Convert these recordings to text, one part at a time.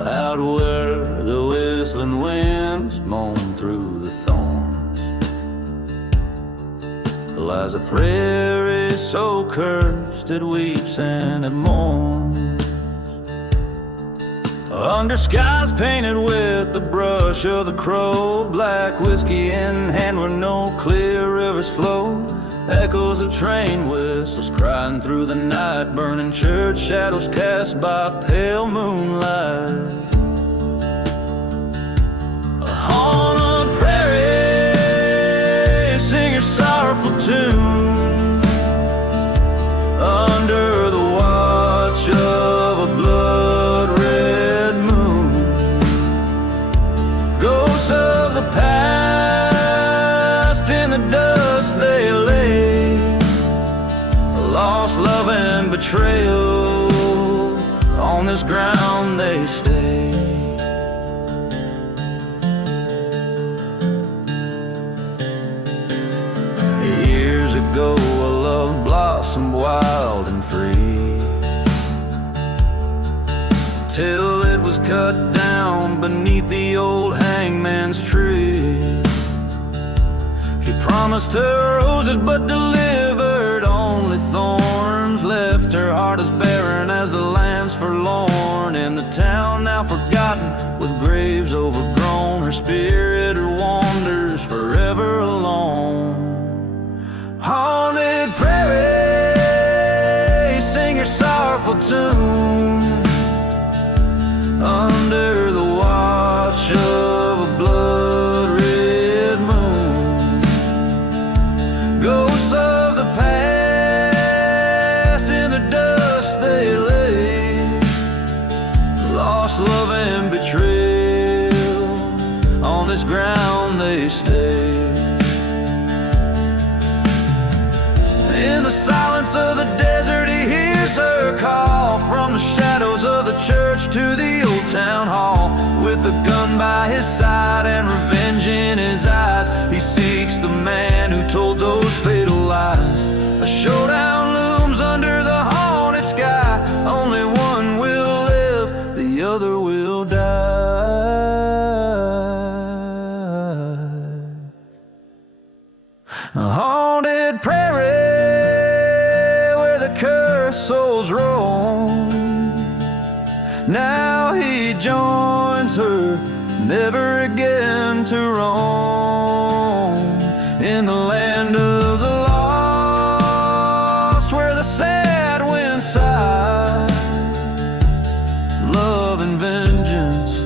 out where the whistling winds moan through the thorns, lies a prairie so cursed it weeps and it mourns, under skies painted with the brush of the crow, black whiskey in hand where no clear rivers flow, echoes of train whistles crying through the night, burning church shadows cast by pale moonlight. On a prairie, sing your sorrowful tune, under the watch of a blood-red moon. Ghosts of the past in the dust they lay, lost love and betrayal, on this ground they stay. Years ago a love blossomed wild and free, till it was cut down beneath the old hangman's tree. He promised her roses but delivered only thorns, left her heart as barren as the lamb's forlorn. In the town now forgotten with graves overgrown, her spirit wanders forever alone. Haunted prairie, sing your sorrowful tune, under the watch of a blood-red moon. Ghosts of the past in the dust they lay, lost love and betrayal, on this ground they stay. In the silence of the desert he hears her call, from the shadows of the church to the old town hall. With a gun by his side and revenge in his eyes, he seeks the man who told those fatal lies. A showdown looms under the haunted sky, only one will live, the other will die. A haunted prairie, souls roam, now he joins her, never again to roam. In the land of the lost, where the sad winds sigh, love and vengeance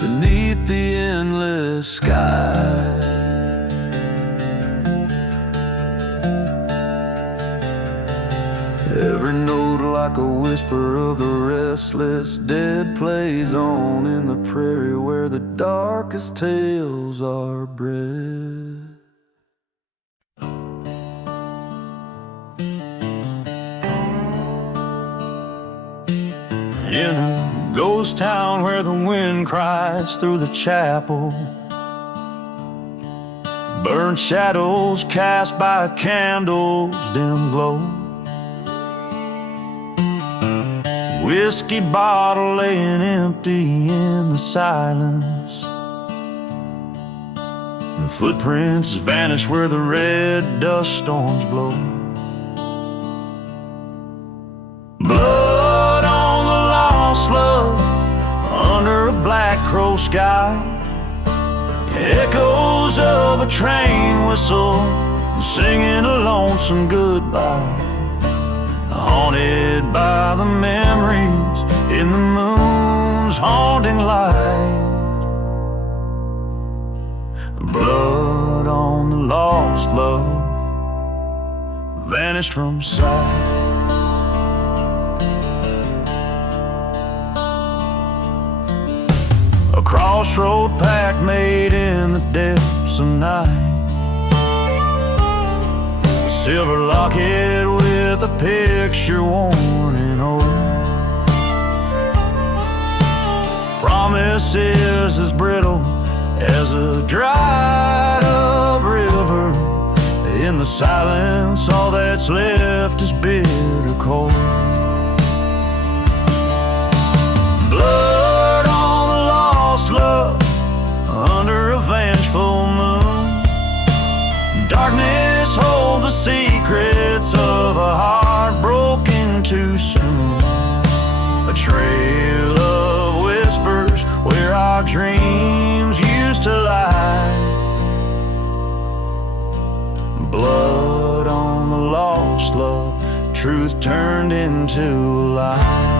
beneath the endless sky. Every note like a whisper of the restless dead plays on in the prairie where the darkest tales are bred. In a ghost town where the wind cries through the chapel, burnt shadows cast by a candle's dim glow, whiskey bottle laying empty in the silence, and footprints vanish where the red dust storms blow. Blood on the lost love under a black crow sky, echoes of a train whistle singing a lonesome goodbye, haunted by the memories in the moon's haunting light. Blood on the lost love vanished from sight. A crossroad pact made in the depths of night, a silver locket with a picture worn and old, promises as brittle as a dried up river. In the silence all that's left is bitter cold. Blood trail of whispers where our dreams used to lie. Blood on the lost love, truth turned into a lie.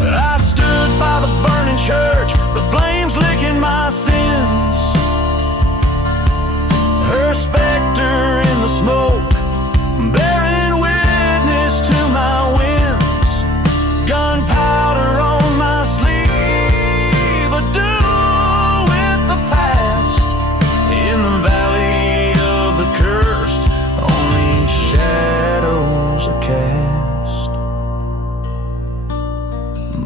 I stood by the burning church, the flames licking my sins. Her specter in the smoke, bearing witness to my wins. Gunpowder on my sleeve, a duel with the past. In the valley of the cursed, only shadows are cast.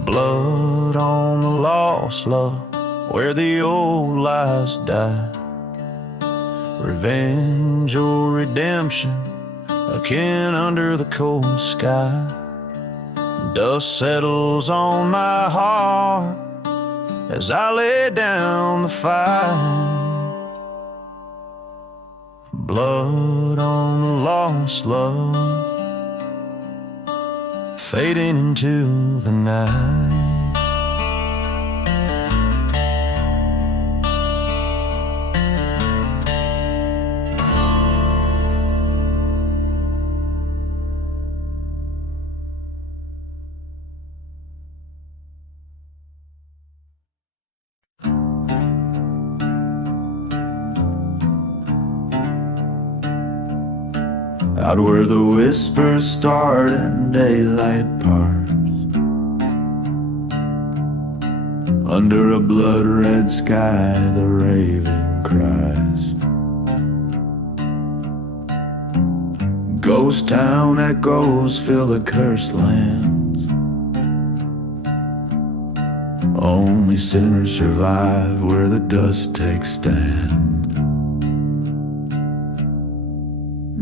Blood on the lost love, where the old lies die. Revenge or redemption, akin under the cold sky. Dust settles on my heart as I lay down the fight. Blood on the lost love, fading into the night. Out where the whispers start and daylight parts, under a blood-red sky the raven cries. Ghost town echoes fill the cursed lands. Only sinners survive where the dust takes stand.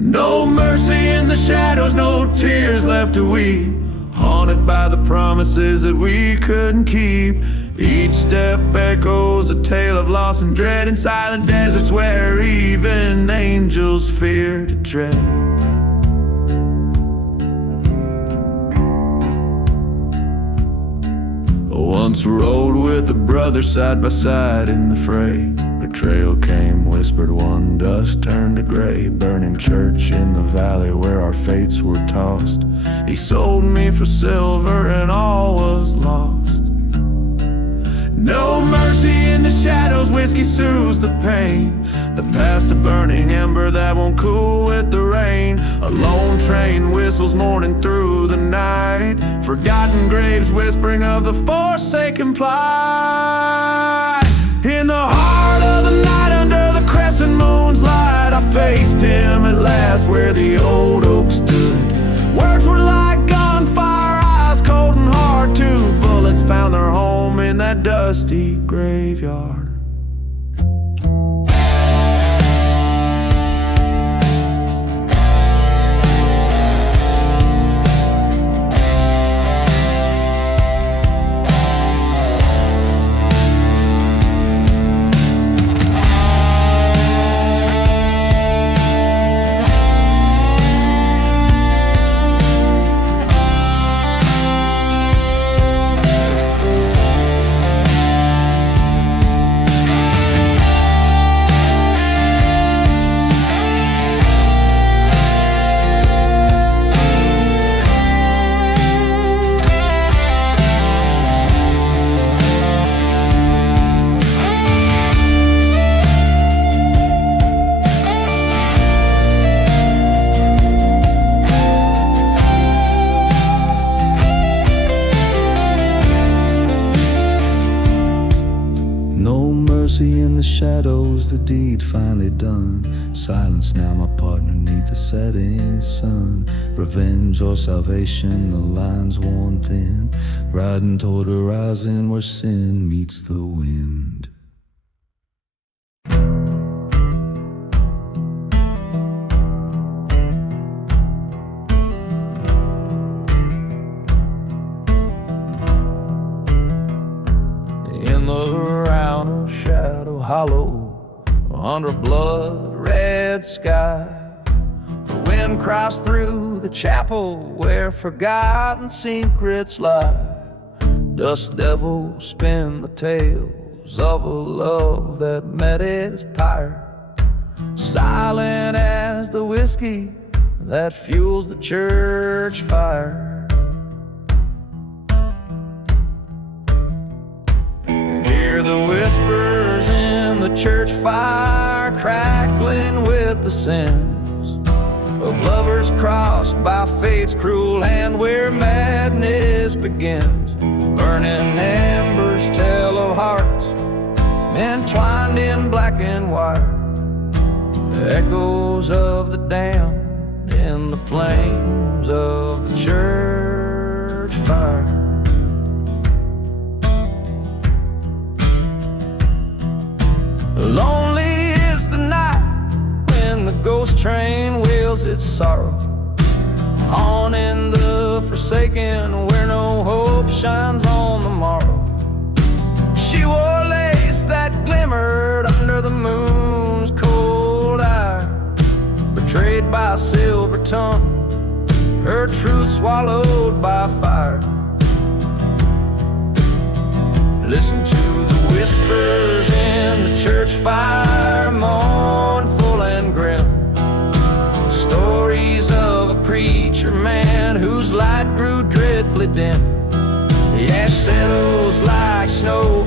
No mercy in the shadows, no tears left to weep. Haunted by the promises that we couldn't keep. Each step echoes a tale of loss and dread in silent deserts where even angels fear to tread. Once rode with a brother side by side in the fray. Betrayal came, whispered one, dust turned to gray. Burning church in the valley where our fates were tossed. He sold me for silver and all was lost. No mercy in the shadows, whiskey soothes the pain. The past a burning ember that won't cool with the rain. A lone train whistles mourning through the night. Forgotten graves whispering of the forsaken plight. In the heart of the night under the crescent moon's light, I faced him at last where the old oak stood. Words were like gunfire, eyes cold and hard too. Bullets found their home in that dusty graveyard. Shadows, the deed finally done. Silence now, my partner neath the setting sun. Revenge or salvation, the lines worn thin. Riding toward a horizon where sin meets the wind. In the round of shadow hollow, under a blood-red sky, the wind wind cries through the chapel where forgotten secrets lie. Dust devils spin the tales of a love that met its pyre, silent as the whiskey that fuels the church fire. Hear the whispers in the church fire, crackling with the sins of lovers crossed by fate's cruel hand, where madness begins. Burning embers tell of hearts entwined in black and white, echoes of the damned in the flames of the church fire. Lonely is the night when the ghost train wheels its sorrow on in the forsaken, where no hope shines on the morrow. She wore lace that glimmered under the moon's cold eye, betrayed by a silver tongue, her truth swallowed by fire. Listen to the whispers in the church fire, mournful and grim, stories of a preacher man whose light grew dreadfully dim. The ash settles like snow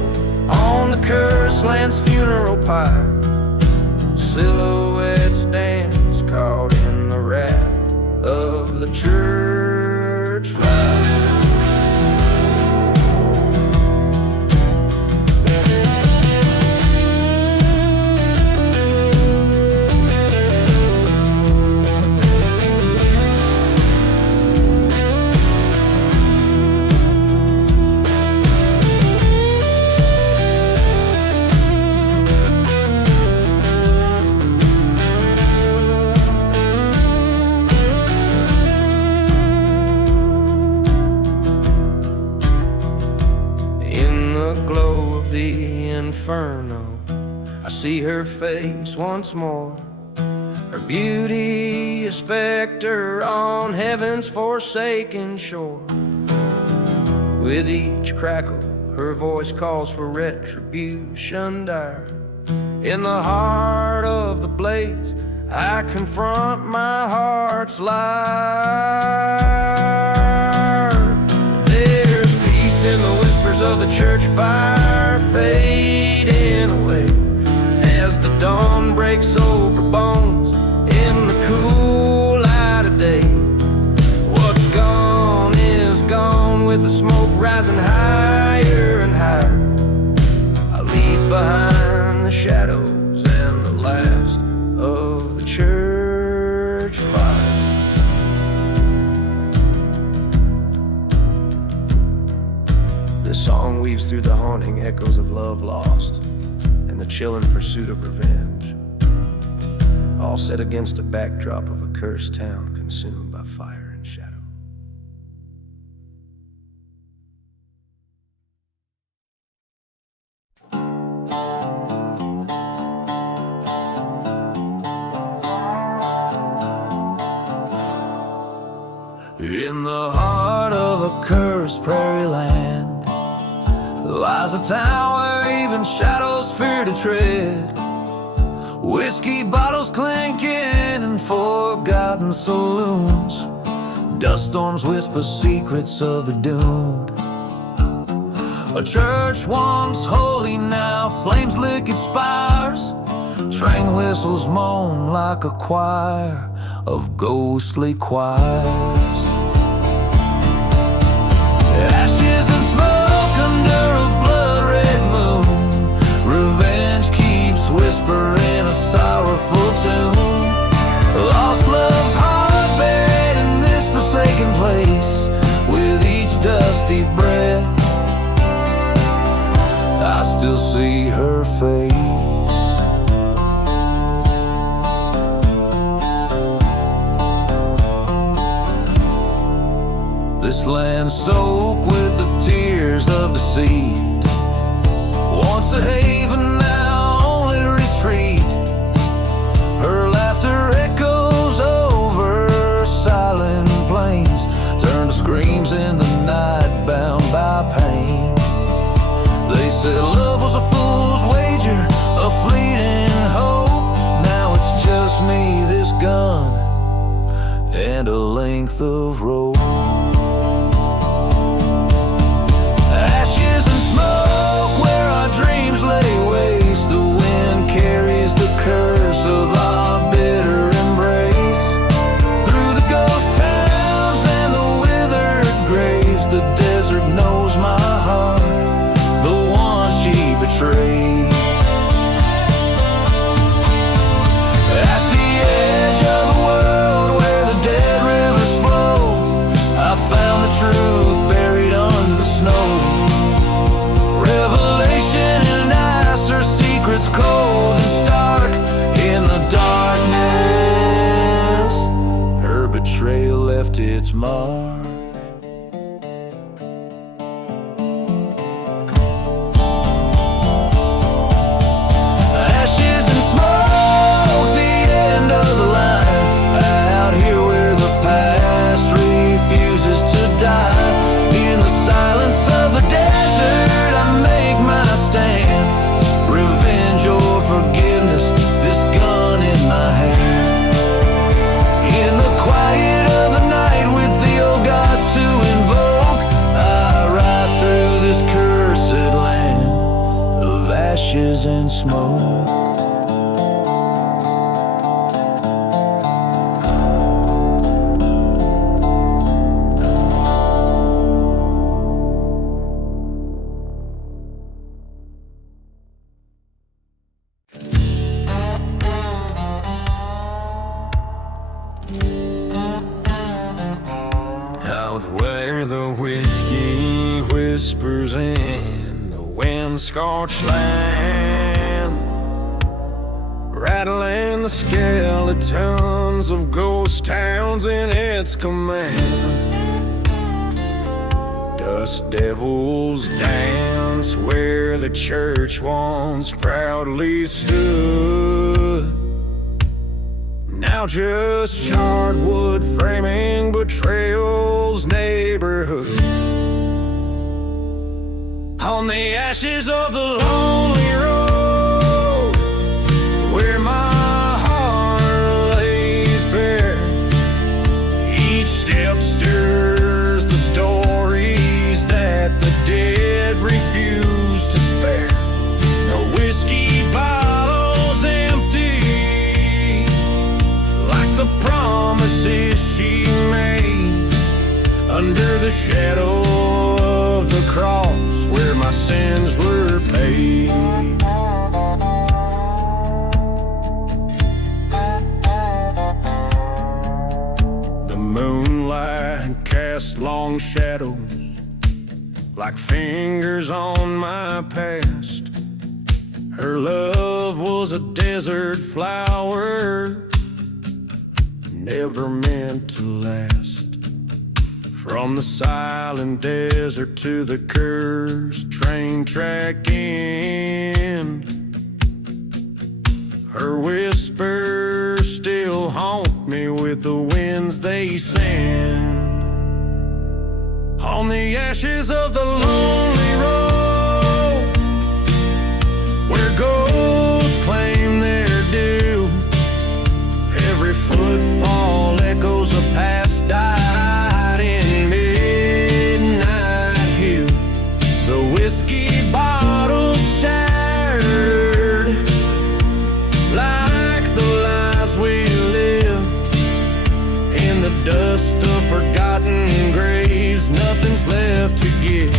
on the cursed land's funeral pyre, silhouettes dance caught in the wrath of the church fire. Inferno, I see her face once more, her beauty a specter on heaven's forsaken shore. With each crackle, her voice calls for retribution dire. In the heart of the blaze, I confront my heart's liar. There's peace in the whispers of the church fire, fading away as the dawn breaks over bones in the cool light of day. What's gone is gone, with the smoke rising higher and higher. I leave behind the shadows and the last of the church fire. This song weaves through the haunting echoes of love lost and the chilling pursuit of revenge, all set against a backdrop of a cursed town consumed by fire and shadow. In the heart of a cursed prairie land lies a town where even shadows fear to tread. Whiskey bottles clinking in forgotten saloons, dust storms whisper secrets of the doomed. A church once holy, now flames lick its spires. Train whistles moan like a choir of ghostly choirs. Ashes and smoke under a blood-red moon, revenge keeps whispering a sorrowful tune. Lost love's heart buried in this forsaken place. With each dusty breath, I still see her face. This land soaked with the tears of deceit, once a haven, now only retreat. Her laughter echoes over gun and a length of rope. Ashes and smoke where our dreams lay waste. The wind carries the curse of our bitter embrace. Through the ghost towns and the withered graves, the desert knows my heart, the one she betrayed. At the edge of the world where the dead rivers flow, I found the truth buried under the snow. Revelation in ice, her secrets cold and stark in the darkness. Her betrayal left its mark. Ashes and smoke, the end of the line. Out here where the past refuses to die. In the silence of the desert, I make my stand. Revenge or forgiveness, this gun in my hand. In the quiet of the night with the old gods to invoke, I ride through this cursed land of ashes and smoke. Out where the whiskey whispers in the wind-scorched land, rattling the skeletons of ghost towns in its command. Dust devils dance where the church once proudly stood. Now just charred wood framing betrayal's neighborhood. On the ashes of the lonely road where my heart lays bare, each step stirs the stories that the dead refuse to spare. The whiskey bottle's empty, the promises she made under the shadow of the cross where my sins were paid. The moonlight cast long shadows like fingers on my past. Her love was a desert flower, never meant to last. From the silent desert to the cursed train track end, her whispers still haunt me with the winds they send. On the ashes of the lonely road where ghosts claim their due, every footfall echoes a past died in midnight hue. The whiskey bottle shattered like the lives we lived. In the dust of forgotten graves, nothing's left to give.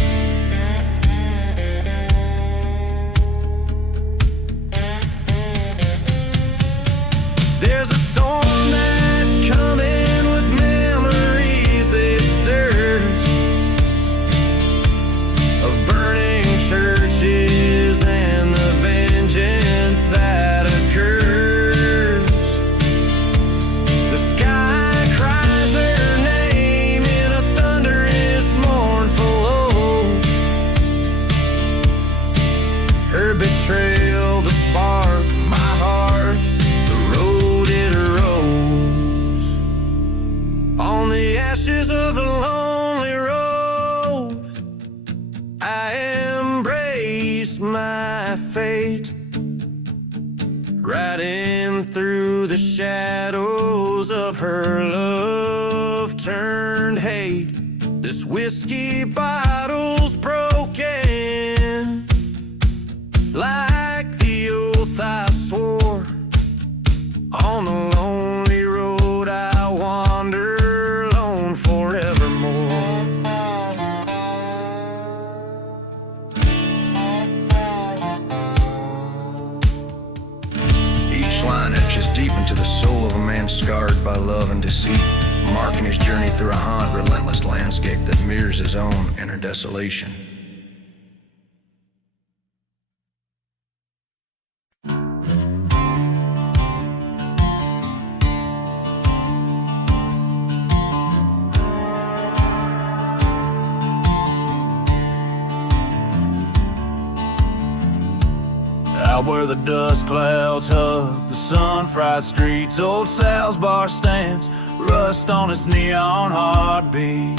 There's a storm that the shadows of her love turned hate. This whiskey bottle's broken, like the oath I swore. On the lonely road I wander alone forevermore. Each line etches deep into the soul of a man scarred by love and deceit, marking his journey through a haunt, relentless landscape that mirrors his own inner desolation. Out where the dust clouds hug the sun-fried streets, old Sal's bar stands, rust on its neon heartbeat.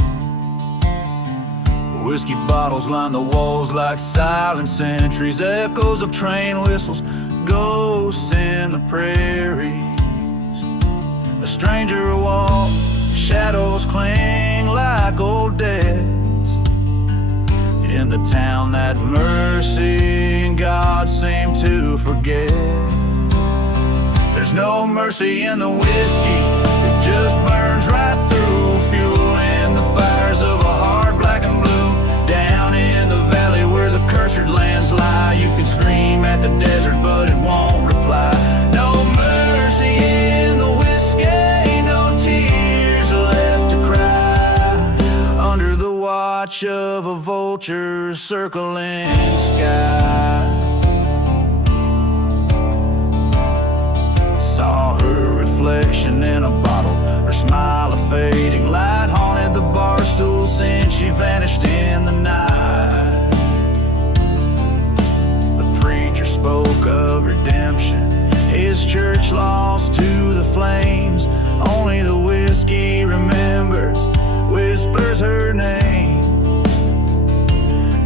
Whiskey bottles line the walls like silent sentries, echoes of train whistles, ghosts in the prairies. A stranger walks, shadows cling like old debts in the town that mercy and God seem to forget. There's no mercy in the whiskey, it just burns right through, fueling the fires of a heart black and blue. Down in the valley where the cursed lands lie, you can scream at the desert but it won't reply. No mercy in the whiskey, no tears left to cry, under the watch of a vulture circling sky. Saw her reflection in a bottle, her smile a fading light haunted the bar stool since she vanished in the night. The preacher spoke of redemption, his church lost to the flames. Only the whiskey remembers, whispers her name.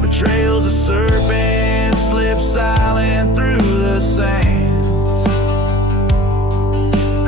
But trails of serpents slip silent through the sands.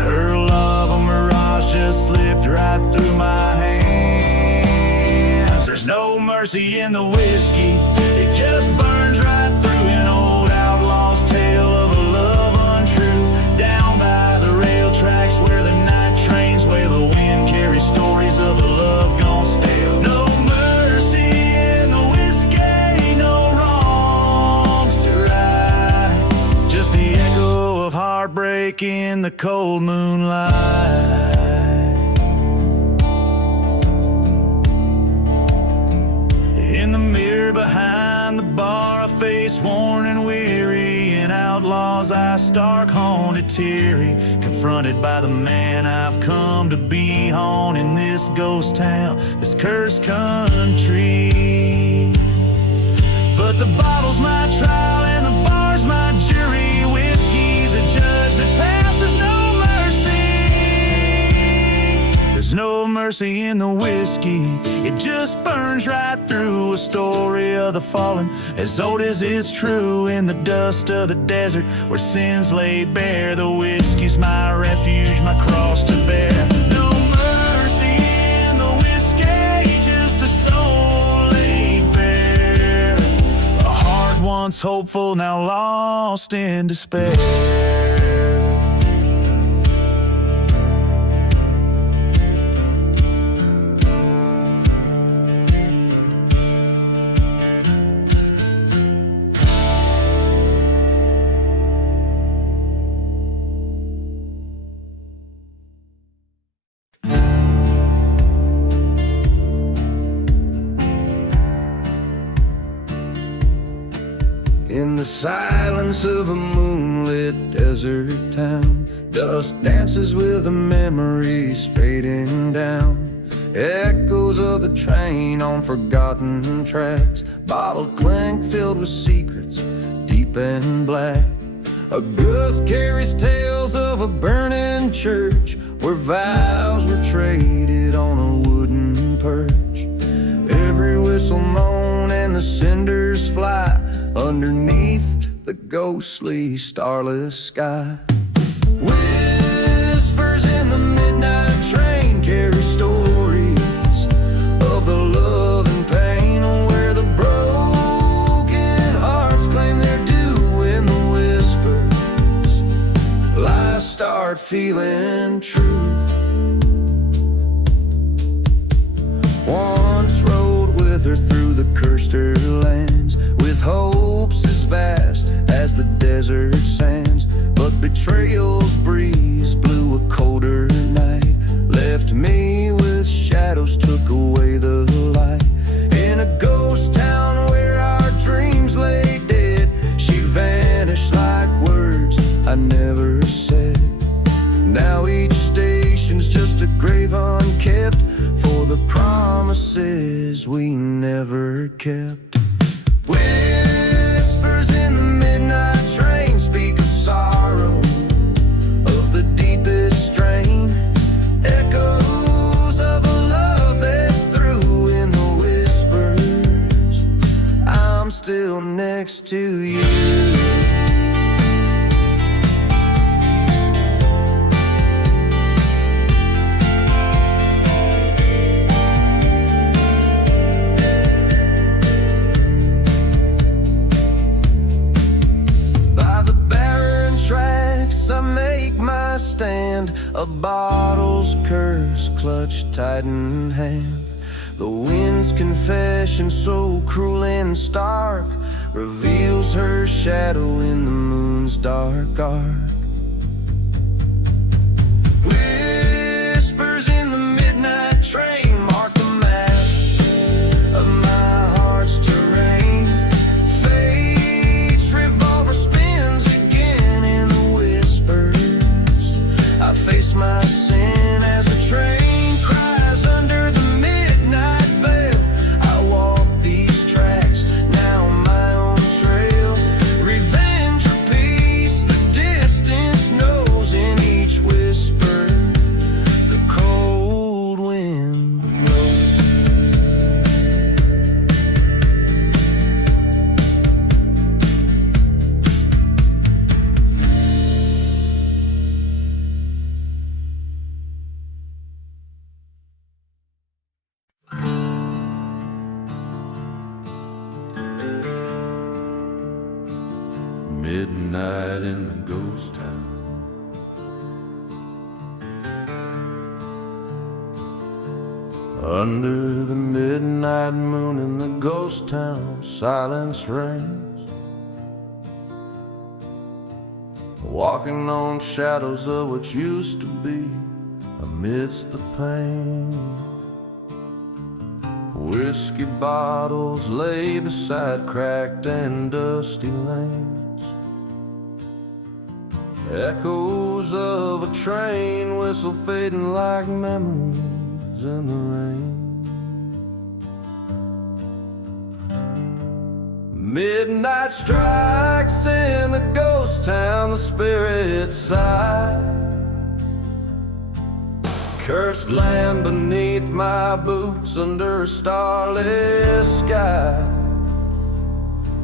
Her love, a mirage, just slipped right through my hands. There's no mercy in the whiskey, it just burns right through. An old outlaw's tale of a love untrue. Down by the rail tracks where the night trains wail, the wind carries stories of a love gone stale. No mercy in the whiskey, no wrongs to right, just the echo of heartbreak in the cold moonlight. In the mirror behind the bar, a face worn and weary, an outlaw's eye stark, haunted, teary, confronted by the man I've come to be haunting this ghost town, this cursed country. But the bottle's my trial and the bar's my jury. Whiskey's a judge that passes no mercy. There's no mercy in the whiskey, it just burns right through. A story of the fallen, as old as it's true. In the dust of the desert where sins lay bare, the whiskey's my refuge, my cross to bear. No mercy in the whiskey, just a soul laid bare. A heart once hopeful, now lost in despair. In the silence of a moonlit desert town, dust dances with the memories fading down. Echoes of the train on forgotten tracks, bottled clink filled with secrets deep and black. A ghost carries tales of a burning church where vows were traded on a wooden perch. Every whistle moan and the cinders fly underneath the ghostly starless sky. Whiskey shadows took away the light. In a ghost town where our dreams lay dead, she vanished like words I never said. Now each station's just a grave unkept for the promises we never kept. Whispers in the midnight train speak of sorrow, of the deepest strain. Echoes of a love that's through in the whispers. I'm still next to you. I make my stand, a bottle's curse clutched tight in hand. The wind's confession, so cruel and stark, reveals her shadow in the moon's dark arc. Whispers in the midnight train mark the map of my heart's terrain. Fate's revolver spins again in the I face my sin as the train cries under the midnight veil. I walk these tracks, now my own trail. Revenge or peace, the distance knows in each whisper the cold wind blows. Midnight in the ghost town. Under the midnight moon in the ghost town, silence reigns. Walking on shadows of what used to be amidst the pain. Whiskey bottles lay beside cracked and dusty lanes. Echoes of a train whistle fading like memories in the rain. Midnight strikes in the ghost town, the spirits sigh. Cursed land beneath my boots under a starless sky.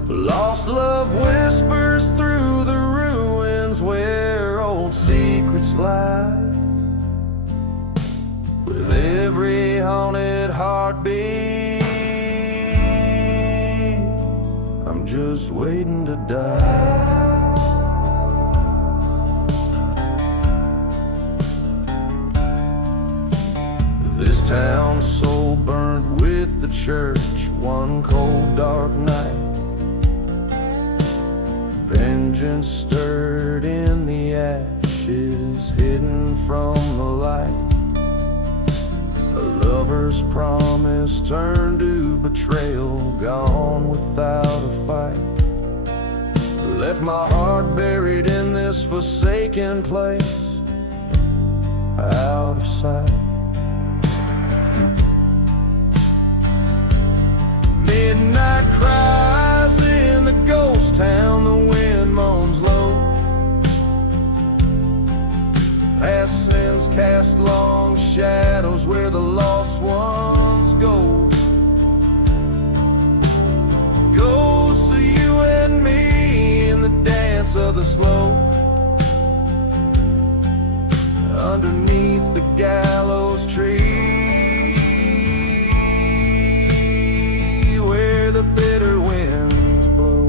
Lost love whispers through the ruins where old secrets lie. With every haunted heartbeat, I'm just waiting to die. This town's soul burned with the church one cold dark night. Vengeance stirred in the ashes, hidden from the light. A lover's promise turned to betrayal, gone without a fight. Left my heart buried in this forsaken place, out of sight. Midnight cries in the ghost town, the wind moans low. Past sins cast long shadows where the lost ones go. Ghosts of you and me in the dance of the slow. Underneath the gallows tree, where the bitter winds blow.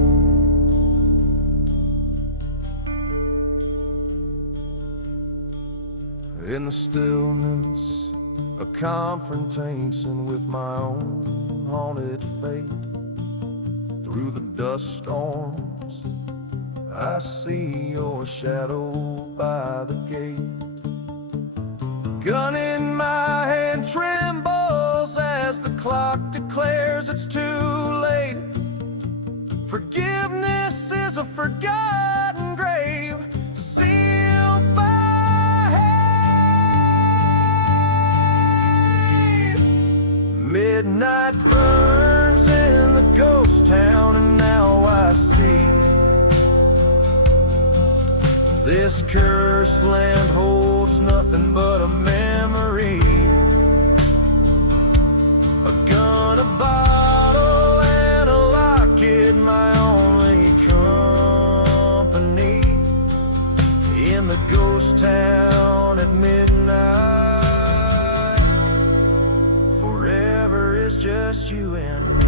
In the stillness, a confrontation with my own haunted fate. Through the dust storms, I see your shadow by the gate. Gun in my hand trembles as the clock declares it's too late. Forgiveness is a forgotten grave, sealed by hate. Midnight burns in the ghost town, and now I see this cursed land holds nothing but a memory. A gun, a bottle, and a locket, my only company. In the ghost town at midnight, forever is just you and me.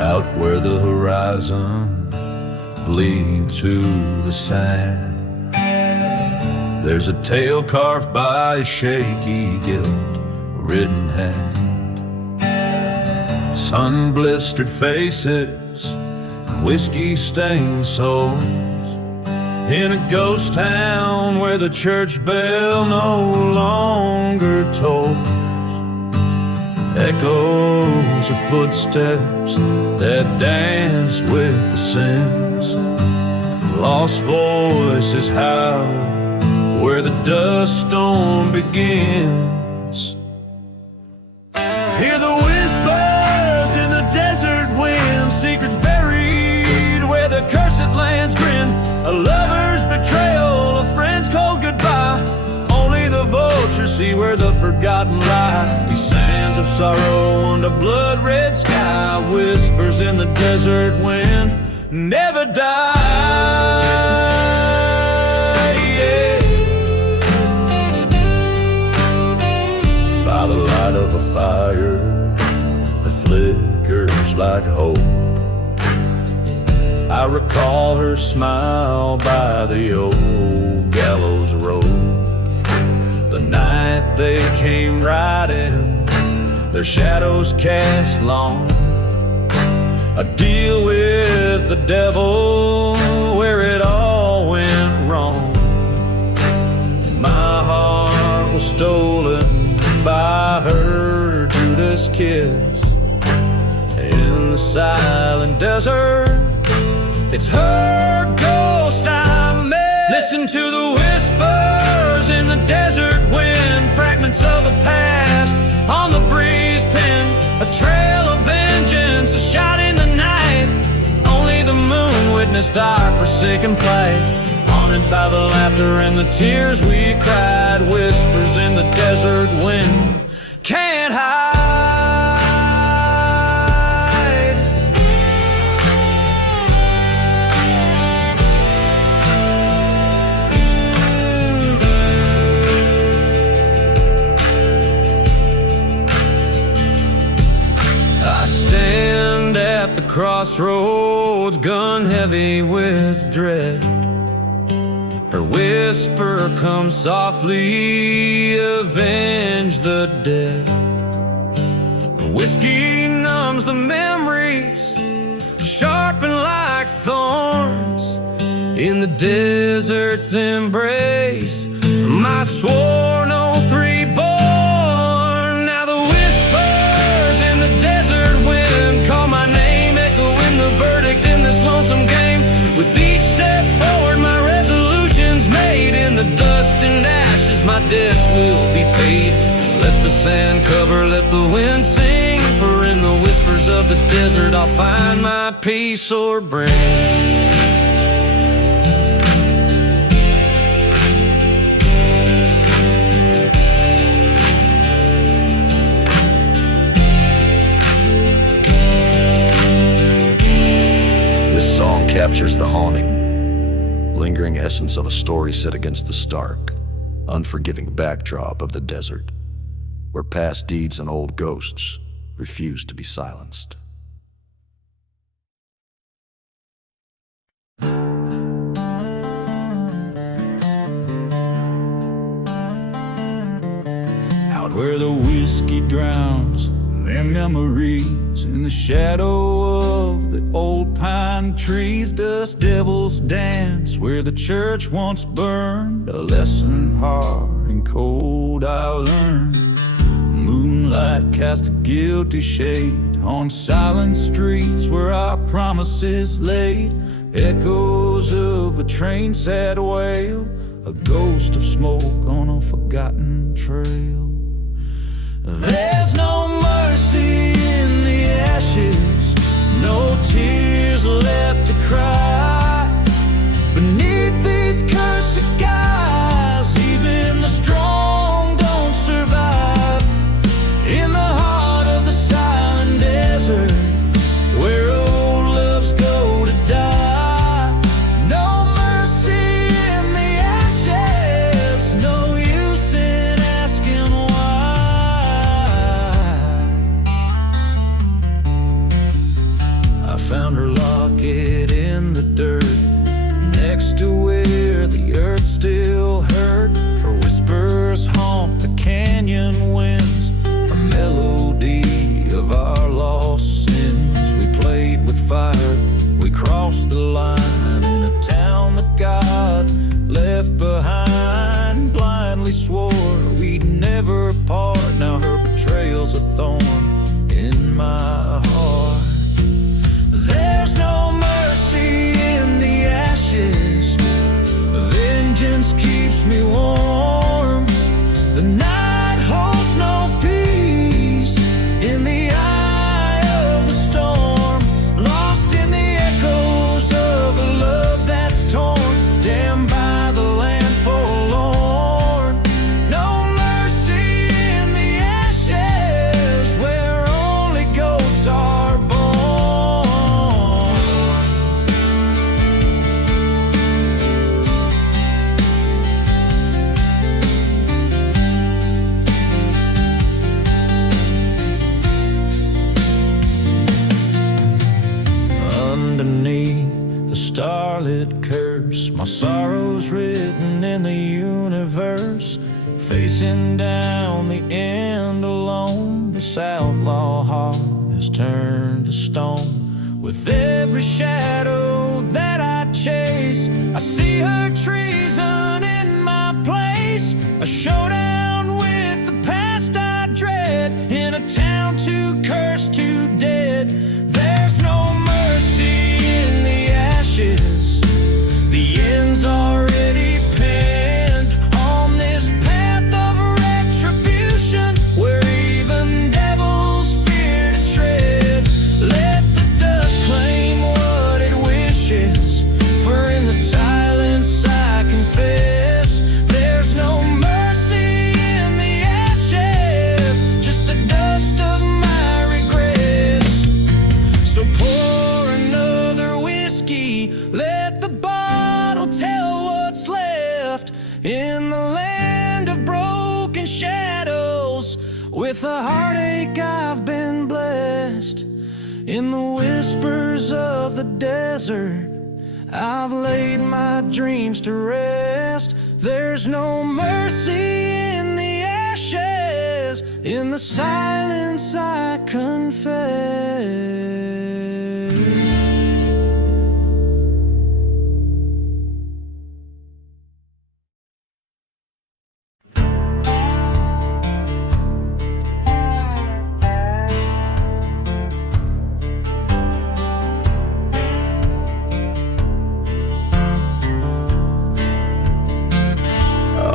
Out where the horizon bleeds to the sand, there's a tale carved by a shaky, guilt-ridden hand. Sun-blistered faces and whiskey-stained souls in a ghost town where the church bell no longer tolls. Echoes of footsteps that dance with the sins. Lost voices howl where the dust storm begins. Hear the whispers in the desert wind, secrets buried where the cursed lands grin. A lover's betrayal, a friend's cold goodbye. Only the vultures see where the forgotten lie. These sands of sorrow under blood-red sky, whispers in the desert wind, never die. Yeah. By the light of a fire that flickers like hope, I recall her smile by the old gallows road. The night they came riding, their shadows cast long. A deal with the devil where it all went wrong. My heart was stolen by her Judas kiss. In the silent desert, it's her ghost I met. Listen to the whispers in the desert wind, fragments of the past on the breeze pen. A trail of vengeance, a shot in the night. Only the moon witnessed our forsaken plight. Haunted by the laughter and the tears we cried. Whispers in the desert wind, can't hide. At the crossroads, gun heavy with dread. Her whisper comes softly, avenge the dead. The whiskey numbs the memories, sharpened like thorns. In the desert's embrace, my sworn oath reborn. Now the whispers in the desert wind call my name, echoing the verdict in this lonesome game. With each step forward, my resolution's made. In the dust and ashes, my debts will be paid. Let the sand cover, let the wind sing, for in the whispers of the desert I'll find my peace or bring. This song captures the haunting, lingering essence of a story set against the stark, unforgiving backdrop of the desert, where past deeds and old ghosts refuse to be silenced. where the whiskey drowns their memories in the shadow of the old pine trees. Dust devils dance where the church once burned, a lesson hard and cold I learned. Moonlight cast a guilty shade on silent streets where our promises laid. Echoes of a train sad wail, a ghost of smoke on a forgotten trail. There's no mercy in the ashes, no tears left to cry. Beneath these cursed skies, even the strong don't survive. In the heart of the silent desert, where old loves go to die. No mercy in the ashes, no use in asking why. I found her locket in the dirt, next to where the earth still hurt. Her whispers haunt the canyon winds, a melody of our lost sins. We played with fire, we crossed the line in a town that God left behind. Blindly swore we'd never part, now her betrayal's a thorn in my heart. There's no mercy in the ashes, vengeance keeps me warm. The night holds no peace in the eye of the storm. Lost in the echoes of a love that's torn, damned by the land forlorn. No mercy in the ashes, where only ghosts are born. Underneath the starlit curse, my sorrow's written in the universe. Facing down the end alone, this outlaw heart has turned to stone. With every shadow that I chase, I see her treason in my place. A showdown with the past I dread, in a town too cursed, too dead. There's no mercy in the ashes, the end's already penned. On this path of retribution, where even devils fear to tread, let the dust claim what it wishes, for in the silence I confess. There's no mercy in the ashes, just the dust of my regrets. So pour another whiskey, let the bottle tell what's left. In the land of broken shadows, with a heartache I've been blessed. In the whispers of the desert, I've laid my dreams to rest. There's no mercy in the ashes, in the silence I confess.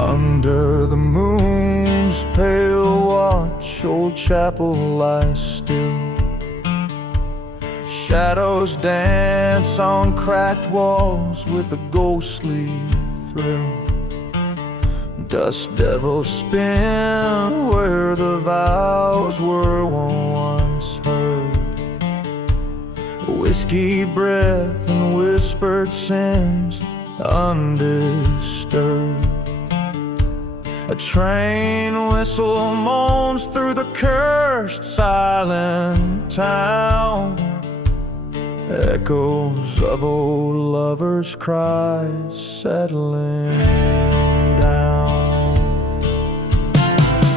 Under the moon's pale watch, old chapel lies still. Shadows dance on cracked walls with a ghostly thrill. Dust devils spin where the vows were once heard. Whiskey breath and whispered sins undisturbed. A train whistle moans through the cursed silent town. Echoes of old lovers' cries settling down.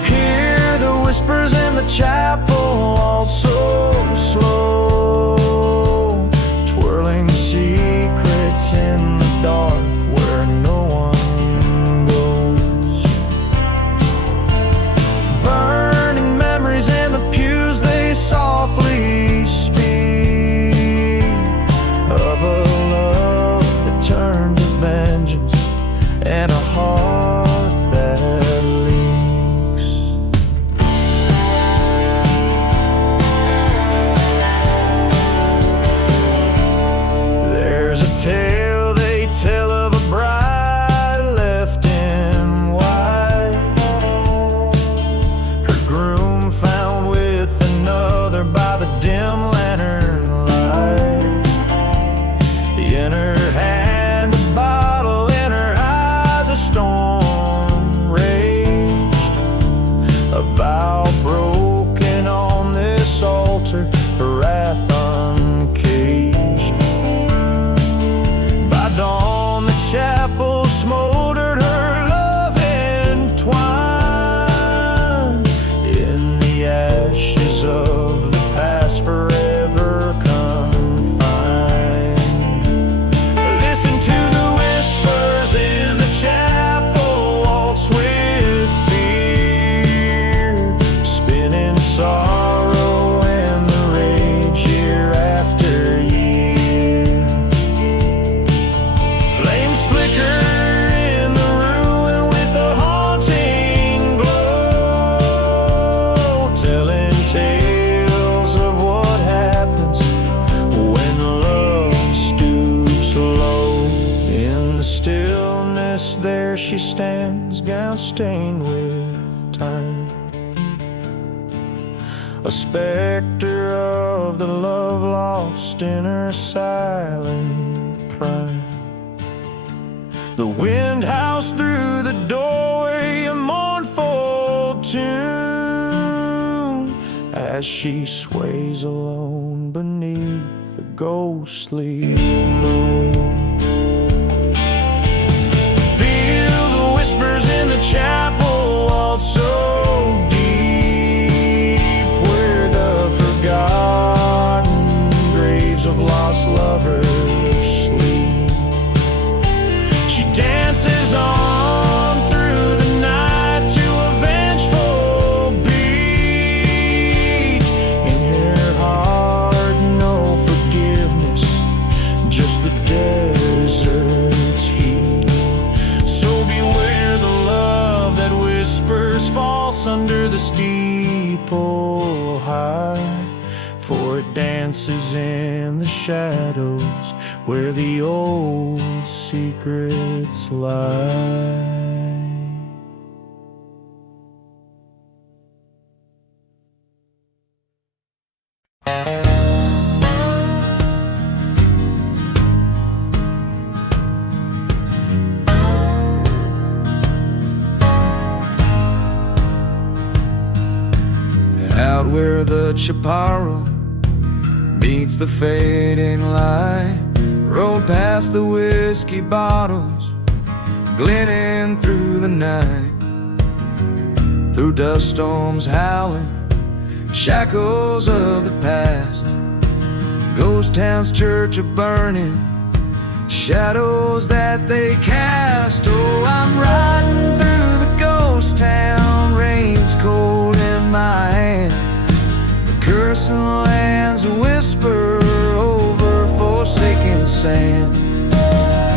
Hear the whispers in the chapel, all so slow, twirling secrets in the dark where no one goes. Burning memories in the pews, they softly speak of a love that turned to vengeance and a heart that leaks. There's a tale they tell of a bride left in white, her groom found with another by the dim lantern light. In her hand a bottle, in her eyes a storm raged, a vow broken on this altar, her wrath uncaged. By dawn the chapel smoldered, her love entwined in the ashes of the past, forever confined. Listen to the whispers in the chapel, waltz with fear, spinning sorrow and the rage year after year. Flames flicker in the ruin with a haunting glow, telling tales of what happens when love stoops low. In the stillness there she stands, gown stained with time, a specter of the love lost in her silent prime. The wind howls through the doorway, a mournful tune, as she sways alone beneath the ghostly moon. Feel the whispers in the chapel, waltz so deep, where the forgotten graves of lost lovers sleep. She dances on through the night to a vengeful beat. In her heart no forgiveness, just the desert's heat. So beware the love that whispers false under the steeple high, for it dances in the shadows where the old secrets lie. Out where the chaparral meets the fading light, rode past the whiskey bottles, glinting through the night, through dust storms howling, shackles of the past, ghost town's church a burning, shadows that they cast. Oh, I'm riding through the ghost town, rain's cold in my hand, the cursing lands whisper over forsaken sand.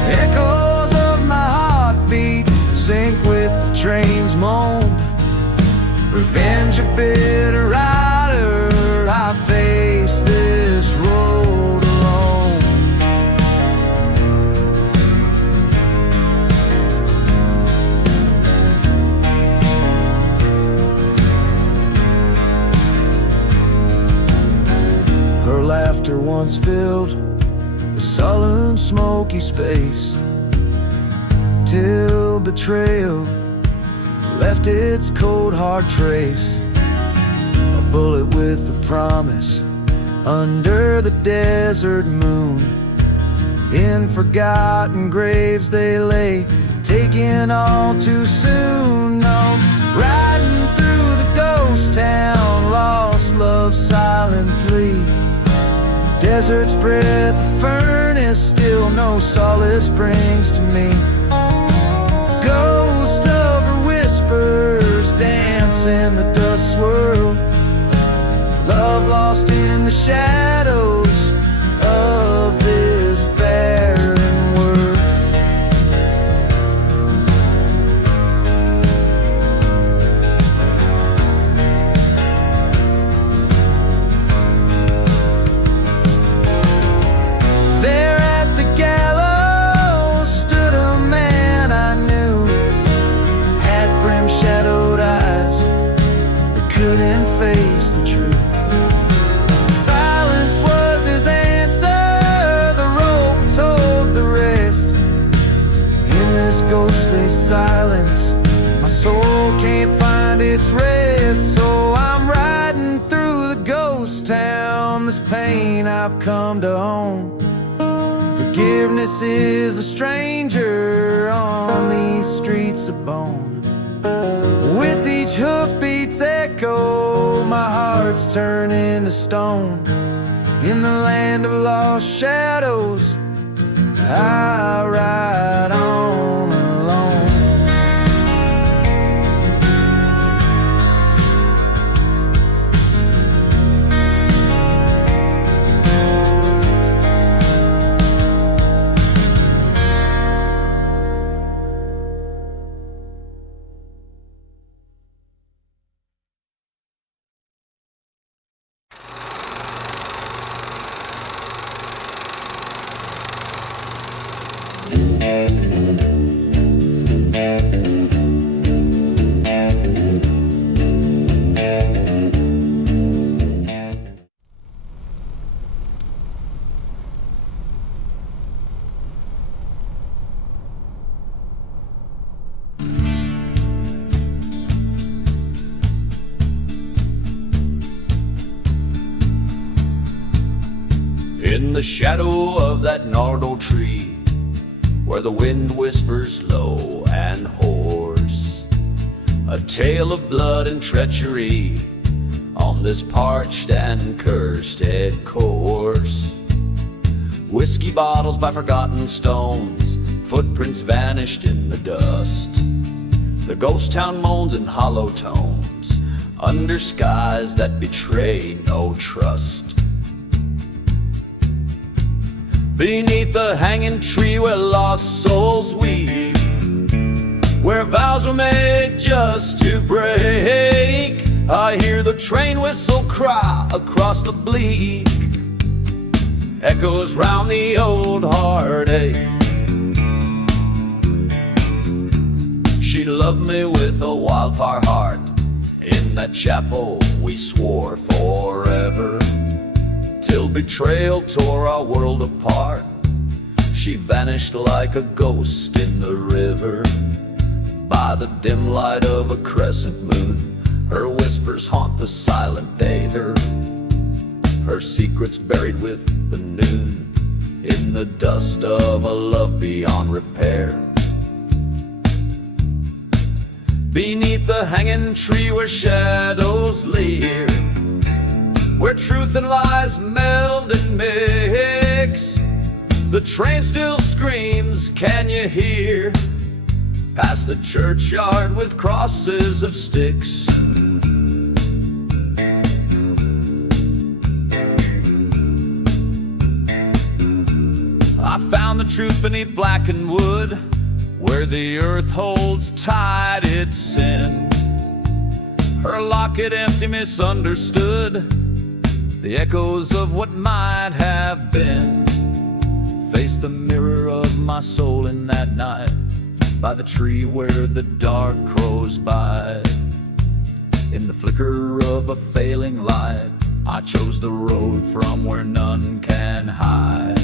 Echoes of my heartbeat sync with the train's moan. Revenge a bitter rider, I face this road alone. Her laughter once filled the sullen smoky space, till betrayal left its cold hard trace. A bullet with a promise under the desert moon. In forgotten graves they lay, taken all too soon. No, riding through the ghost ghost town, lost love's silent plea. Desert's breath, the furnace, still no solace brings to me. Ghost of her whispers dance in the dust swirl. Love lost in the shadows of this barren world. There at the gallows stood a man I knew, had brim shadowed eyes that couldn't face the truth. Ghostly silence, my soul can't find its rest. So I'm riding through the ghost town, this pain I've come to own. Forgiveness is a stranger on these streets of bone. With each hoofbeat's echo, my heart's turning to stone. In the land of lost shadows, I ride on alone. In the shadow of that gnarled old tree, where the wind whispers low and hoarse, a tale of blood and treachery on this parched and cursed head course. Whiskey bottles by forgotten stones, footprints vanished in the dust. The ghost town moans in hollow tones, under skies that betray no trust. Beneath the hanging tree where lost souls weep, where vows were made just to break, I hear the train whistle cry across the bleak, echoes round the old heartache. She loved me with a wildfire heart, in that chapel we swore forever, till betrayal tore our world apart. She vanished like a ghost in the river, by the dim light of a crescent moon. Her whispers haunt the silent day, her secrets buried with the noon, in the dust of a love beyond repair. Beneath the hanging tree where shadows leer, where truth and lies meld and mix, the train still screams, can you hear? Past the churchyard with crosses of sticks. I found the truth beneath blackened wood, where the earth holds tight its sin. Her locket empty, misunderstood, the echoes of what might have been. Face the mirror of my soul in that night, by the tree where the dark crows bide. In the flicker of a failing light, I chose the road from where none can hide.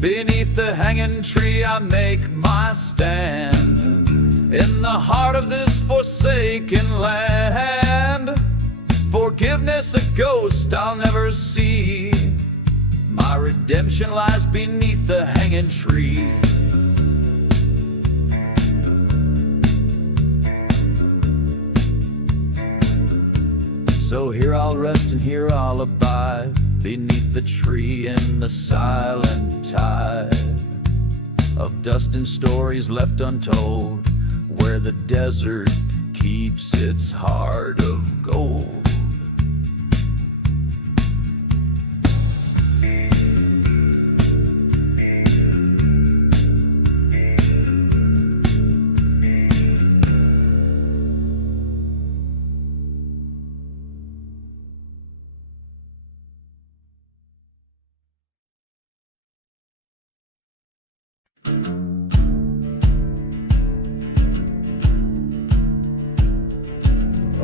Beneath the hanging tree I make my stand, in the heart of this forsaken land. Forgiveness a ghost I'll never see, my redemption lies beneath the hanging tree. So here I'll rest and here I'll abide, beneath the tree in the silent tide of dust and stories left untold, where the desert keeps its heart of gold.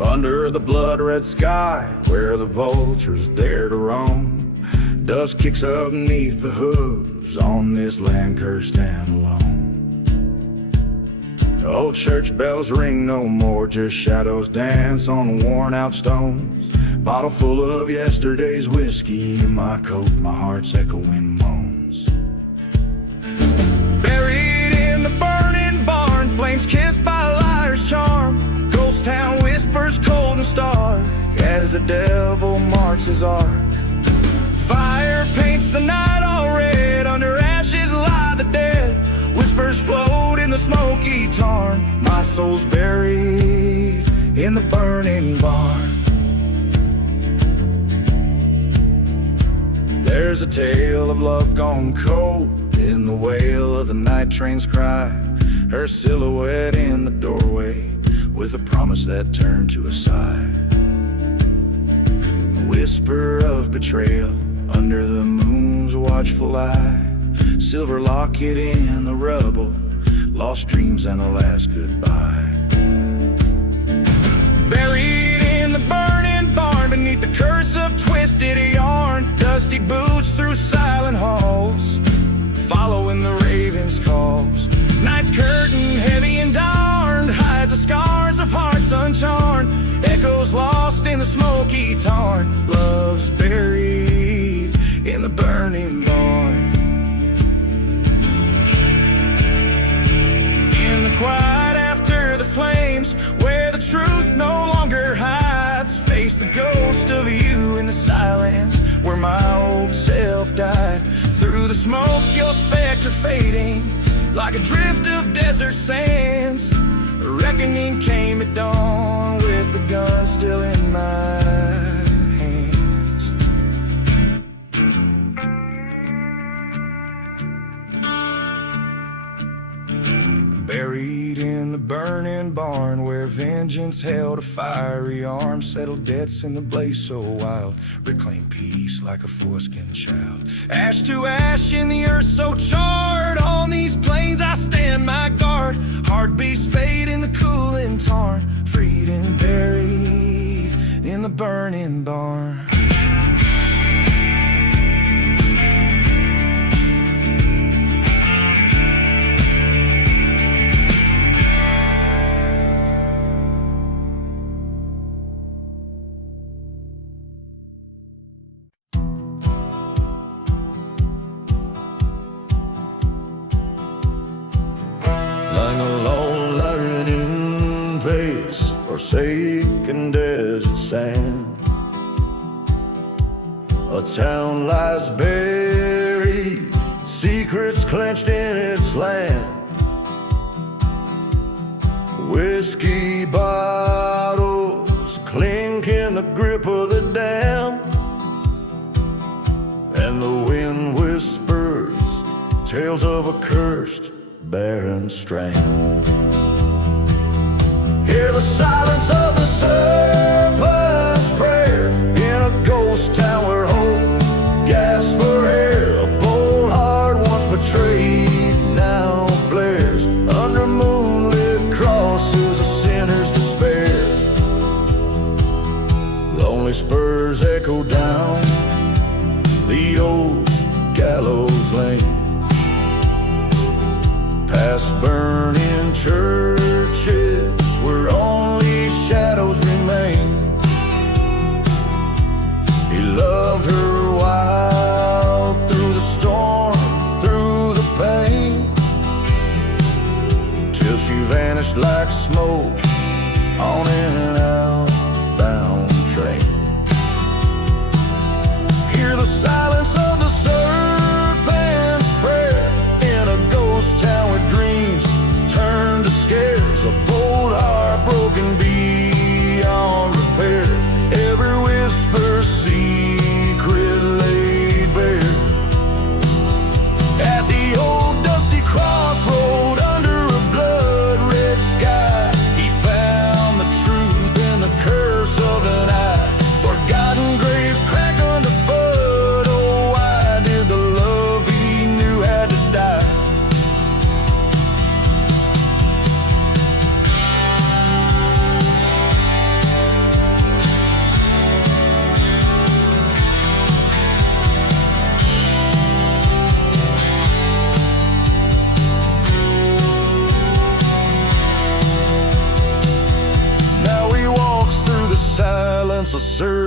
Under the blood-red sky, where the vultures dare to roam, dust kicks up beneath the hooves on this land cursed and alone. Old church bells ring no more, just shadows dance on worn-out stones. Bottle full of yesterday's whiskey in my coat, my heart's echoing moans. Buried in the burning barn, flames kissed by a liar's charm. Ghost town whispers cold and stark as the devil marks his ark. Fire paints the night all red, under ashes lie the dead. Whispers float in the smoky tarn, my soul's buried in the burning barn. There's a tale of love gone cold in the wail of the night train's cry, her silhouette in the doorway with a promise that turned to a sigh. A whisper of betrayal under the moon's watchful eye, silver locket in the rubble, lost dreams and a last goodbye. Buried in the burning barn beneath the curse of twisted yarn, dusty boots through silent halls, following the raven's calls. Night's curtain heavy and darned hides the scars of hearts uncharmed, echoes lost in the smoky tarn. Love's buried in the burning barn. In the quiet after the flames, where the truth no longer hides, face the ghost of you in the silence where my old self died. Through the smoke your specter fading like a drift of desert sands. A reckoning came at dawn with the gun still in my hands. Buried in the burning barn where vengeance held a fiery arm, settled debts in the blaze so wild, reclaim peace like a foreskin child. Ash to ash in the earth so charred, on these plains I stand my guard. Heartbeats fade in the cooling tarn, freed and buried in the burning barn. Forsaken desert sand, a town lies buried, secrets clenched in its land. Whiskey bottles clink in the grip of the dam, and the wind whispers tales of a cursed barren strand. Hear the silence of the serpent's prayer in a ghost town where hope gasps for air. A bold heart once betrayed now flares under moonlit crosses, a sinner's despair. Lonely spurs echo down the old gallows lane, past burning churches where only shadows remain. He loved her wild through the storm, through the pain, till she vanished like smoke on an outbound train.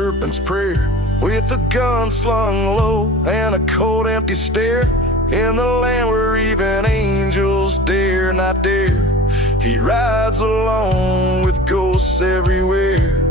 serpent's prayer, with a gun slung low and a cold empty stare, in the land where even angels dare not dare. He rides alone with ghosts everywhere.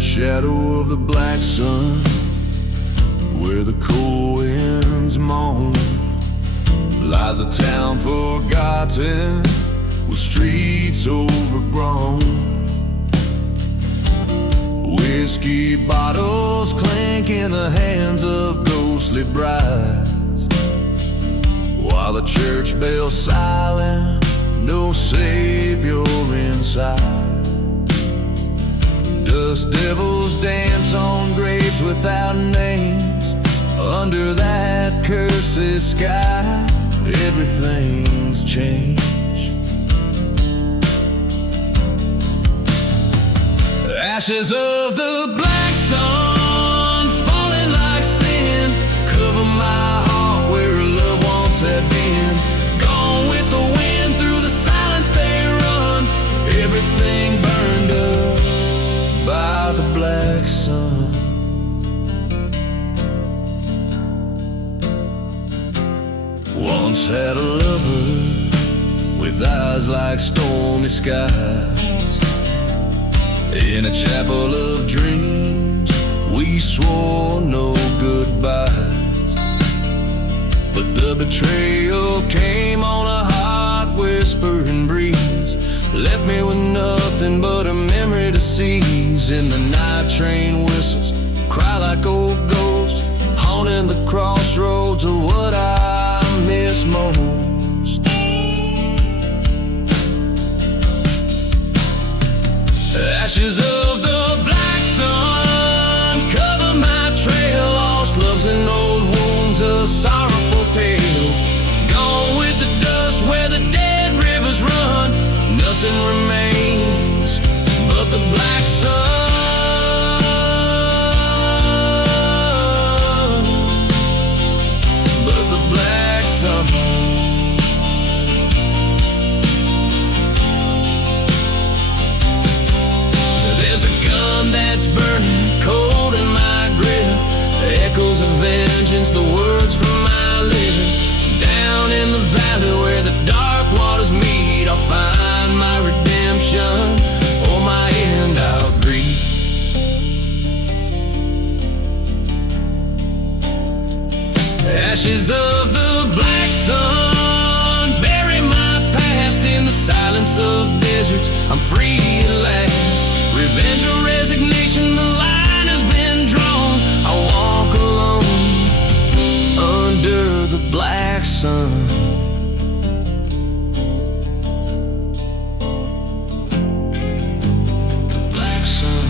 Shadow of the black sun, where the cold winds moan, lies a town forgotten, with streets overgrown. Whiskey bottles clink in the hands of ghostly brides, while the church bell's silent, no savior inside. Dust devils dance on graves without names. Under that cursed sky, everything's changed. Ashes of the black sun, falling like sin, cover my heart where love once had been. Gone with the wind, through the silence they run, everything burned up by the black sun. Once had a lover with eyes like stormy skies. In a chapel of dreams, we swore no goodbyes. But the betrayal came on a hot whispering breeze, left me with nothing but a memory to seize. In the night train whistles cry like old ghosts, haunting the crossroads of what I miss most. Ashes of the black sun, cover my trail, lost loves and old wounds, a sorrowful tale. Gone with the dust where the dead rivers run, nothing remains but the black sun. But the black sun. There's a gun that's burning cold in my grip, echoes of vengeance, the words from my lips. Down in the valley where the dark waters meet, I'll find my redemption or my end I'll greet. Ashes of the black sun, bury my past in the silence of deserts. I'm free at last. Revenge or resignation, the line has been drawn. I walk alone under the black sun. Black sun.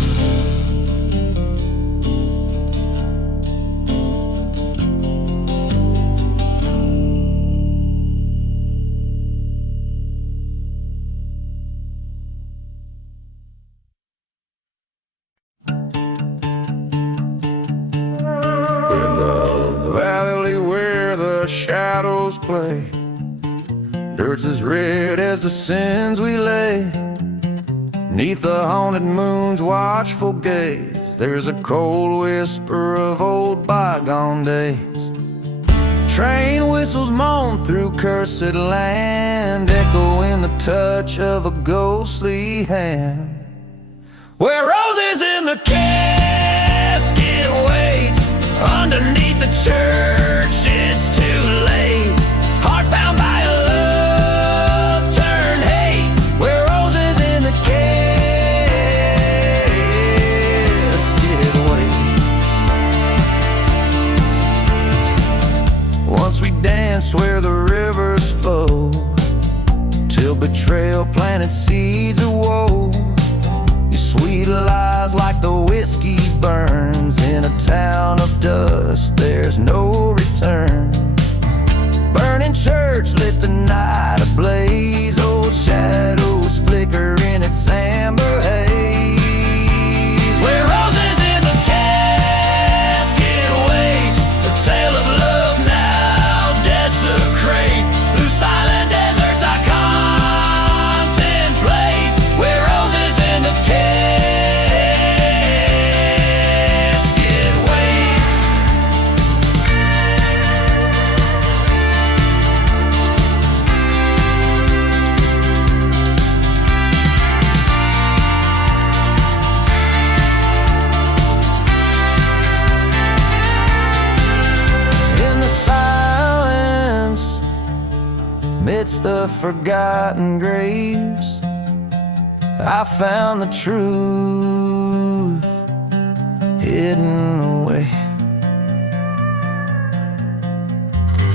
Shadows play, dirt's as red as the sins we lay. Neath the haunted moon's watchful gaze, there's a cold whisper of old bygone days. Train whistles moan through cursed land, echoing the touch of a ghostly hand. Where roses in the casket waits, Underneath the church, it's too late. Hearts bound by a love turned hate. Where roses in the casket wait. Once we danced where the rivers flow, till betrayal planted seeds of woe. Your sweet lies like the whiskey burns in a town of dust, there's no return. Burning church lit the night ablaze, old shadows flicker in its amber haze. Where roses in the casket waits, the tale of love now desecrate. Through silent deserts I contemplate. Where roses in the casket waits. In the silence, midst the forgotten graves, I found the truth hidden away.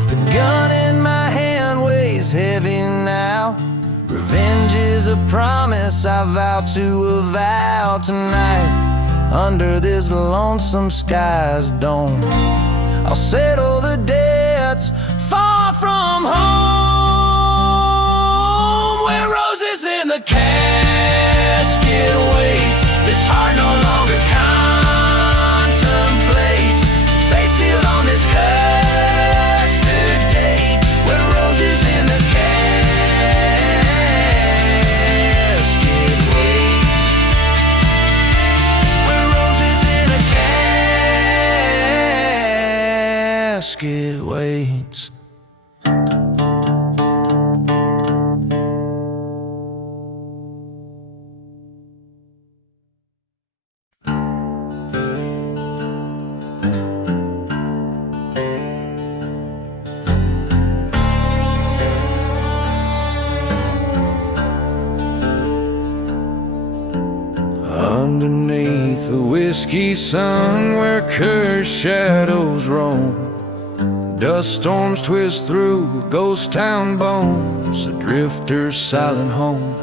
The gun in my hand weighs heavy now. Revenge is a promise I vow to avow tonight. Under this lonesome sky's dome, I'll settle the debts far from home. Where roses in the casket waits, this heart no longer contemplates. Face sealed on this custard where roses in the casket waits. Where roses in a casket waits. Underneath the whiskey sun where cursed shadows roam, dust storms twist through ghost town bones, a drifter's silent home.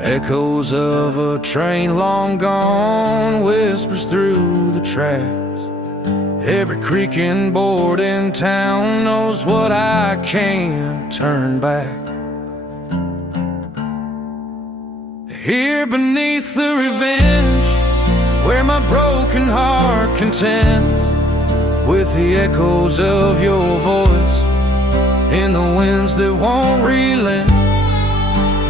Echoes of a train long gone whispers through the tracks. Every creaking board in town knows what I can't turn back. Here beneath the revenge, where my broken heart contends with the echoes of your voice in the winds that won't relent.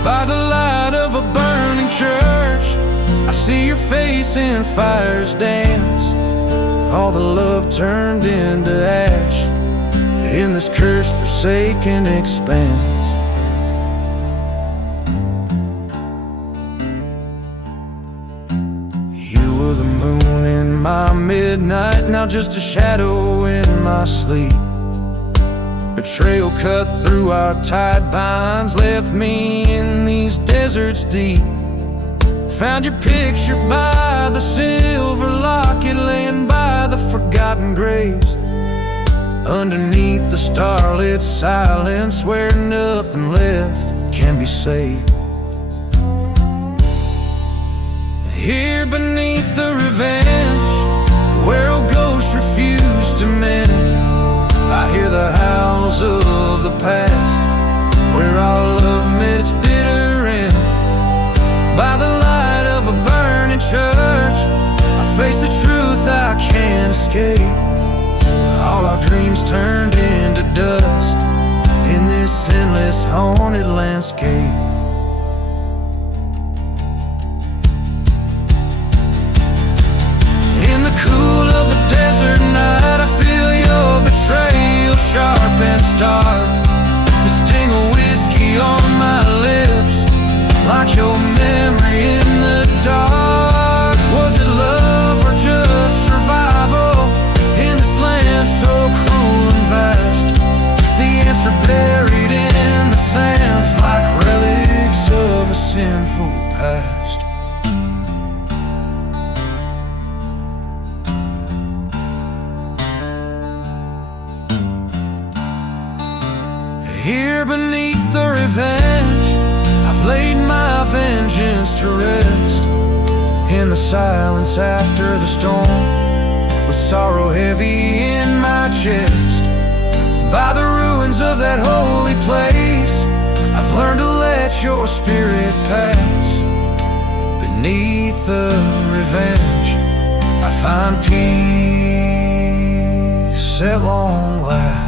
By the light of a burning church, I see your face in fire's dance. All the love turned into ash in this cursed, forsaken expanse. My midnight, now just a shadow in my sleep. Betrayal cut through our tied binds, left me in these deserts deep. Found your picture by the silver locket, laying by the forgotten graves. Underneath the starlit silence, where nothing left can be saved. Here beneath the revenge, where old ghosts refuse to mend, I hear the howls of the past, where our love met its bitter end. By the light of a burning church, I face the truth I can't escape. All our dreams turned into dust in this endless haunted landscape. Cool of the desert night, I feel your betrayal sharp and stark. The sting of whiskey on my lips, like your memory in the dark. Was it love or just survival? Here beneath the revenge, I've laid my vengeance to rest. In the silence after the storm, with sorrow heavy in my chest. By the ruins of that holy place, I've learned to let your spirit pass. Beneath the revenge, I find peace at long last.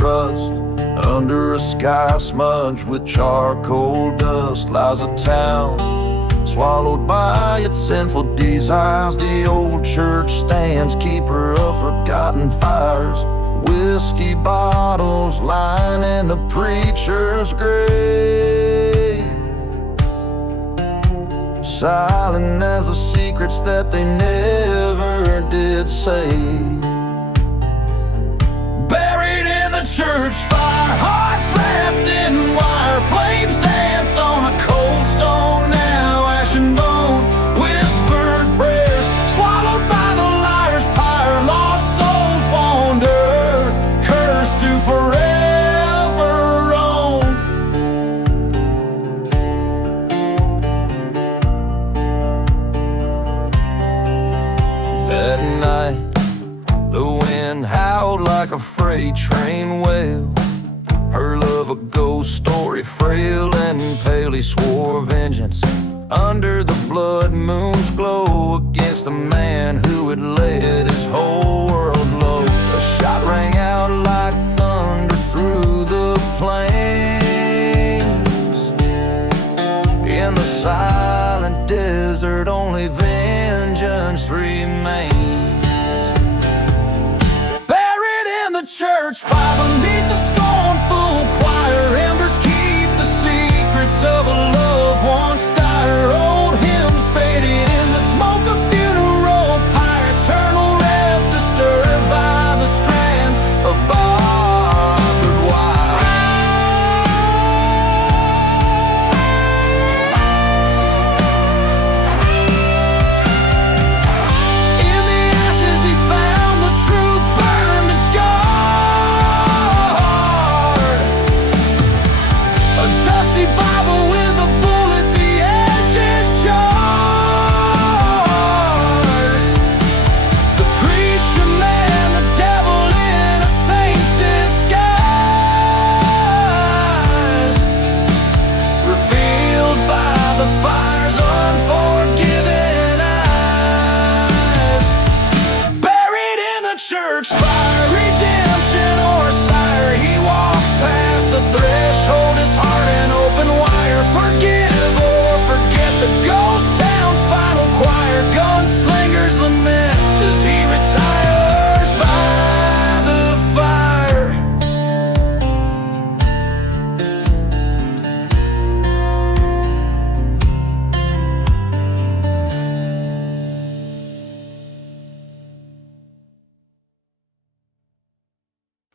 Rust under a sky smudged with charcoal dust lies a town swallowed by its sinful desires. The old church stands, keeper of forgotten fires. Whiskey bottles lining the preacher's grave, silent as the secrets that they never did say. Church fire, hearts wrapped in wire, flames danced on a cold stone, now ash and bone. Whispered prayers, swallowed by the liar's pyre. Lost souls wander, cursed to forever roam. That night, the wind howled like a freight train wail. Her love a ghost story, frail and pale. He swore vengeance under the blood moon's glow against the man who had led his whole world low. A shot rang out like thunder through the plains. In the silent desert, only vengeance